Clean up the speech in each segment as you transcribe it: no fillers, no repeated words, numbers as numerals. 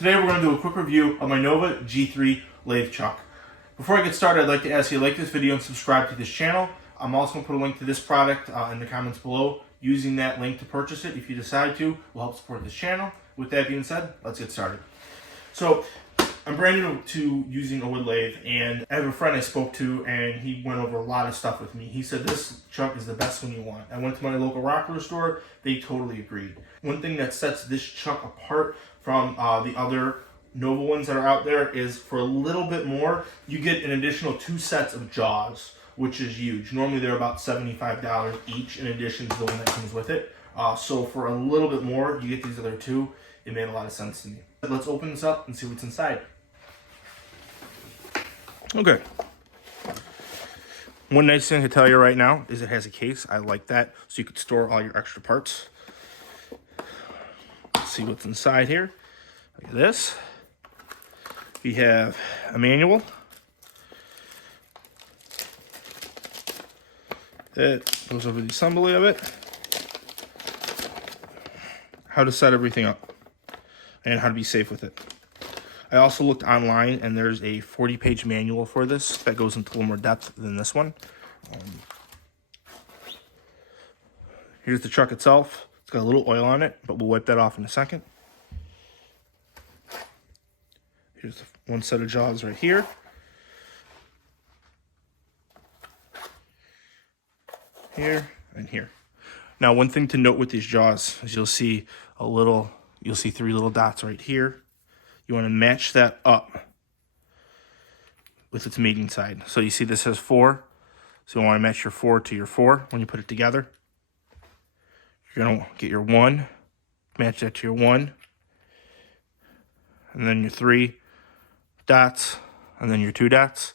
Today we're going to do a quick review of my Nova G3 lathe chuck. Before I get started, I'd like to ask you to like this video and subscribe to this channel. I'm also going to put a link to this product in the comments below. Using that link to purchase it, if you decide to, will help support this channel. With that being said, let's get started. So, I'm brand new to using a wood lathe, and I have a friend I spoke to, and he went over a lot of stuff with me. He said this chuck is the best one you want. I went to my local rocker store, they totally agreed. One thing that sets this chuck apart from the other Nova ones that are out there is for a little bit more, you get an additional 2 sets of jaws, which is huge. Normally they're about $75 each in addition to the one that comes with it. So for a little bit more, you get these other 2. It made a lot of sense to me. Let's open this up and see what's inside. Okay. One nice thing to tell you right now is it has a case. I like that, so you could store all your extra parts. Let's see what's inside here. Look at this. We have a manual. That goes over the assembly of it. How to set everything up and how to be safe with it. I also looked online, and there's a 40-page manual for this that goes into a little more depth than this one. Here's the chuck itself. It's got a little oil on it, but we'll wipe that off in a second. Here's the one set of jaws right here. Here and here. Now, one thing to note with these jaws is you'll see 3 little dots right here. You want to match that up with its mating side. So you see this says 4. So you want to match your 4 to your 4 when you put it together. You're going to get your 1, match that to your 1, and then your 3 dots, and then your 2 dots,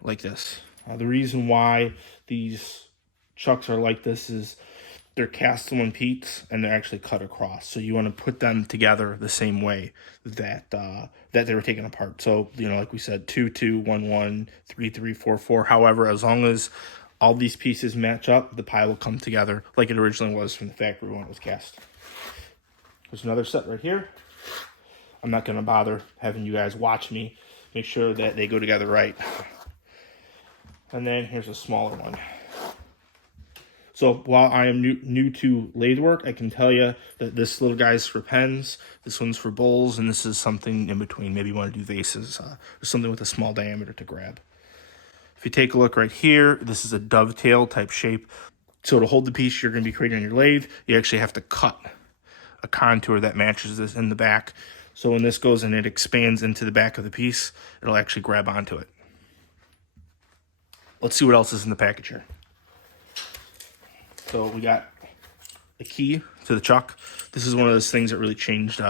like this. The reason why these chucks are like this is they're cast in one piece and they're actually cut across. So you want to put them together the same way that they were taken apart. So, like we said, 2, 2, 1, 1, 3, 3, 4, 4. However, as long as all these pieces match up, the pile will come together like it originally was from the factory when it was cast. There's another set right here. I'm not going to bother having you guys watch me. Make sure that they go together right. And then here's a smaller one. So while I am new to lathe work, I can tell you that this little guy's for pens, this one's for bowls, and this is something in between. Maybe you want to do vases or something with a small diameter to grab. If you take a look right here, this is a dovetail type shape. So to hold the piece you're going to be creating on your lathe, you actually have to cut a contour that matches this in the back. So when this goes and it expands into the back of the piece, it'll actually grab onto it. Let's see what else is in the package here. So we got a key to the chuck. This is one of those things that really changed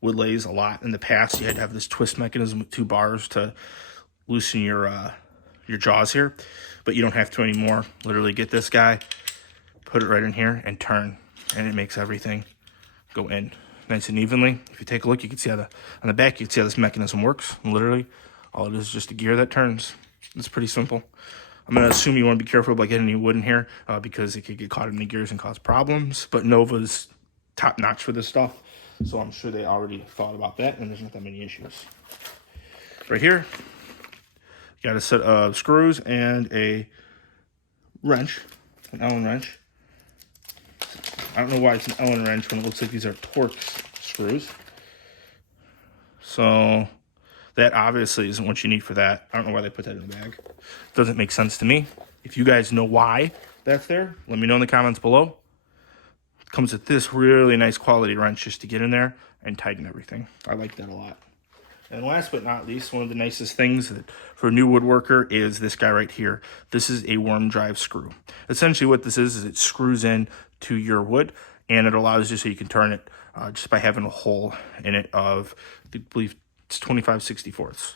wood lathes a lot. In the past, you had to have this twist mechanism with 2 bars to loosen your jaws here, but you don't have to anymore. Literally get this guy, put it right in here, and turn, and it makes everything go in nice and evenly. If you take a look, you can see on the back, you can see how this mechanism works. And literally, all it is just a gear that turns. It's pretty simple. I'm going to assume you want to be careful about getting any wood in here because it could get caught in the gears and cause problems. But Nova's top notch for this stuff, so I'm sure they already thought about that, and there's not that many issues. Right here, you got a set of screws and a wrench, an Allen wrench. I don't know why it's an Allen wrench when it looks like these are Torx screws. So that obviously isn't what you need for that. I don't know why they put that in the bag. Doesn't make sense to me. If you guys know why that's there, let me know in the comments below. It comes with this really nice quality wrench just to get in there and tighten everything. I like that a lot. And last but not least, one of the nicest things for a new woodworker is this guy right here. This is a worm drive screw. Essentially what this is it screws in to your wood, and it allows you so you can turn it just by having a hole in it of, I believe, it's 25/64.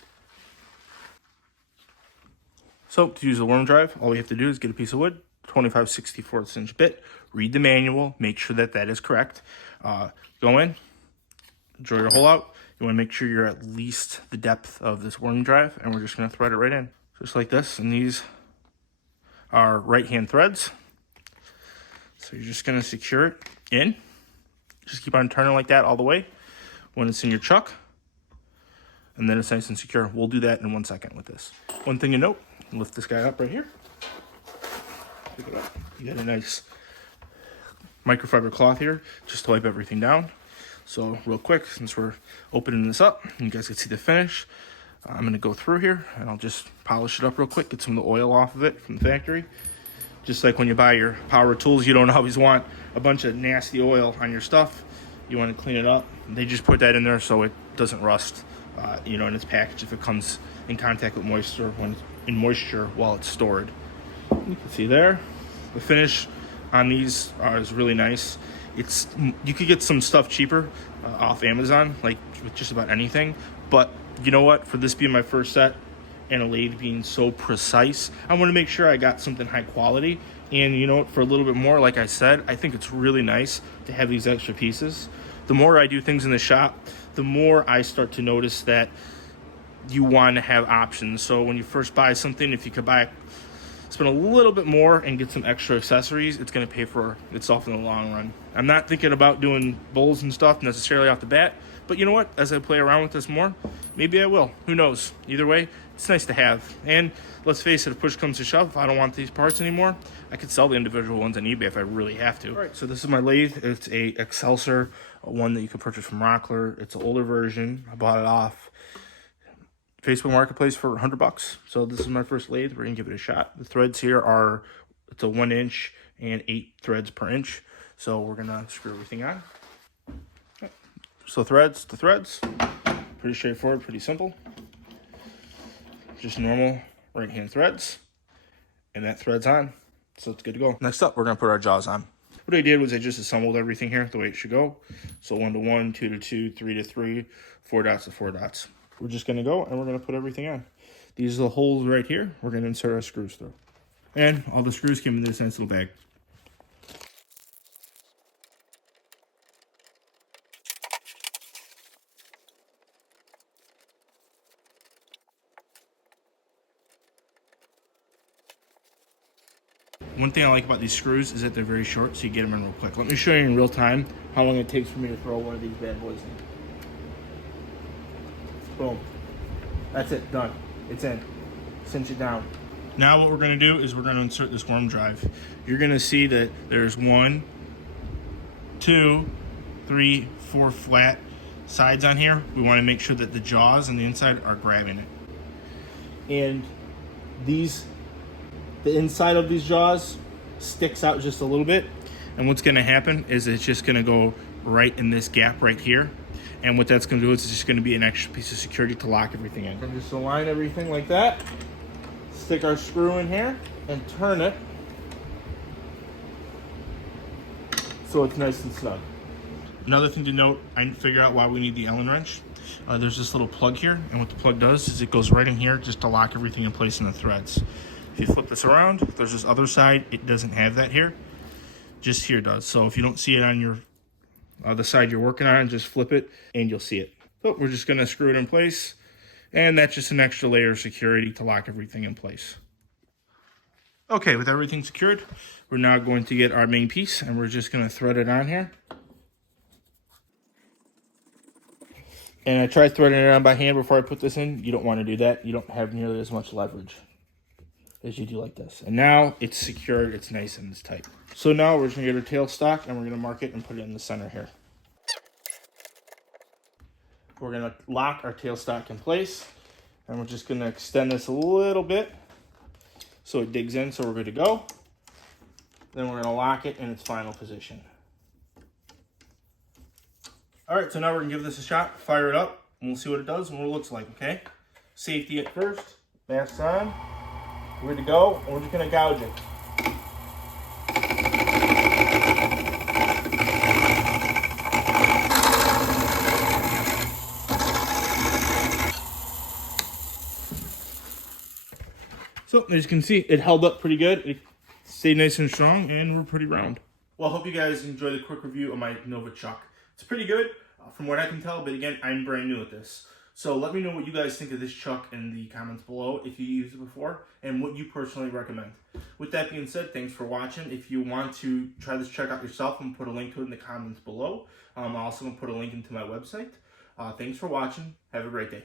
So to use the worm drive, all you have to do is get a piece of wood, 25/64 inch bit, read the manual, make sure that is correct. Go in, drill your hole out. You want to make sure you're at least the depth of this worm drive, and we're just going to thread it right in, just like this. And these are right-hand threads. So you're just going to secure it in. Just keep on turning like that all the way. when it's in your chuck, and then it's nice and secure. We'll do that in 1 second with this. One thing to note, lift this guy up right here. Pick it up. You got a nice microfiber cloth here just to wipe everything down. So real quick, since we're opening this up, you guys can see the finish. I'm gonna go through here and I'll just polish it up real quick, get some of the oil off of it from the factory. Just like when you buy your power tools, you don't always want a bunch of nasty oil on your stuff. You want to clean it up. They just put that in there so it doesn't rust, in its package if it comes in contact with moisture while it's stored. You can see there, the finish on these is really nice. You could get some stuff cheaper off Amazon, like with just about anything. But you know what? For this being my first set and a lathe being so precise, I want to make sure I got something high quality. And you know what? For a little bit more, like I said, I think it's really nice to have these extra pieces. The more I do things in the shop, the more I start to notice that you want to have options. So when you first buy something, if you could spend a little bit more and get some extra accessories, it's going to pay for itself in the long run. I'm not thinking about doing bowls and stuff necessarily off the bat, but you know what? As I play around with this more, maybe I will. Who knows? Either way, it's nice to have. And let's face it, if push comes to shove, if I don't want these parts anymore, I could sell the individual ones on eBay if I really have to. All right, so this is my lathe. It's a Excelsior, one that you can purchase from Rockler. It's an older version. I bought it off Facebook Marketplace for $100. So this is my first lathe. We're gonna give it a shot. The threads here it's a 1 inch and 8 threads per inch. So we're gonna screw everything on. So threads to threads, pretty straightforward, pretty simple. Just normal right hand threads, and that thread's on. So it's good to go. Next up, we're gonna put our jaws on. What I did was I just assembled everything here the way it should go. So 1 to 1, 2 to 2, 3 to 3, 4 dots to 4 dots. We're just gonna go and we're gonna put everything on. These are the holes right here. We're gonna insert our screws through. And all the screws came in this nice little bag. One thing I like about these screws is that they're very short, so you get them in real quick. Let me show you in real time how long it takes for me to throw one of these bad boys in. Boom. That's it, done. It's in. Cinch it down. Now what we're gonna do is we're gonna insert this worm drive. You're gonna see that there's 1, 2, 3, 4 flat sides on here. We wanna make sure that the jaws on the inside are grabbing it. And the inside of these jaws sticks out just a little bit. And what's gonna happen is it's just gonna go right in this gap right here. And what that's gonna do is it's just gonna be an extra piece of security to lock everything in. And just align everything like that. Stick our screw in here and turn it so it's nice and snug. Another thing to note, I figured out why we need the Allen wrench. There's this little plug here, and what the plug does is it goes right in here just to lock everything in place in the threads. If you flip this around, there's this other side. It doesn't have that here. Just here does. So if you don't see it on your the side you're working on, just flip it and you'll see it. But we're just gonna screw it in place, and that's just an extra layer of security to lock everything in place. Okay, with everything secured, we're now going to get our main piece, and we're just gonna thread it on here. And I tried threading it on by hand before I put this in. You don't want to do that. You don't have nearly as much leverage as you do like this. And now it's secured, it's nice and it's tight. So now we're just gonna get our tailstock and we're gonna mark it and put it in the center here. We're gonna lock our tailstock in place, and we're just gonna extend this a little bit so it digs in, so we're good to go. Then we're gonna lock it in its final position. All right, so now we're gonna give this a shot, fire it up, and we'll see what it does and what it looks like, okay? Safety at first, mask on. We're good to go, and we're just gonna gouge it. So as you can see, it held up pretty good. It stayed nice and strong, and we're pretty round. Well, I hope you guys enjoyed the quick review of my Nova chuck. It's pretty good from what I can tell, but again, I'm brand new at this. So let me know what you guys think of this chuck in the comments below if you used it before and what you personally recommend. With that being said, thanks for watching. If you want to try this chuck out yourself, I'm going to put a link to it in the comments below. I'm also going to put a link into my website. Thanks for watching. Have a great day.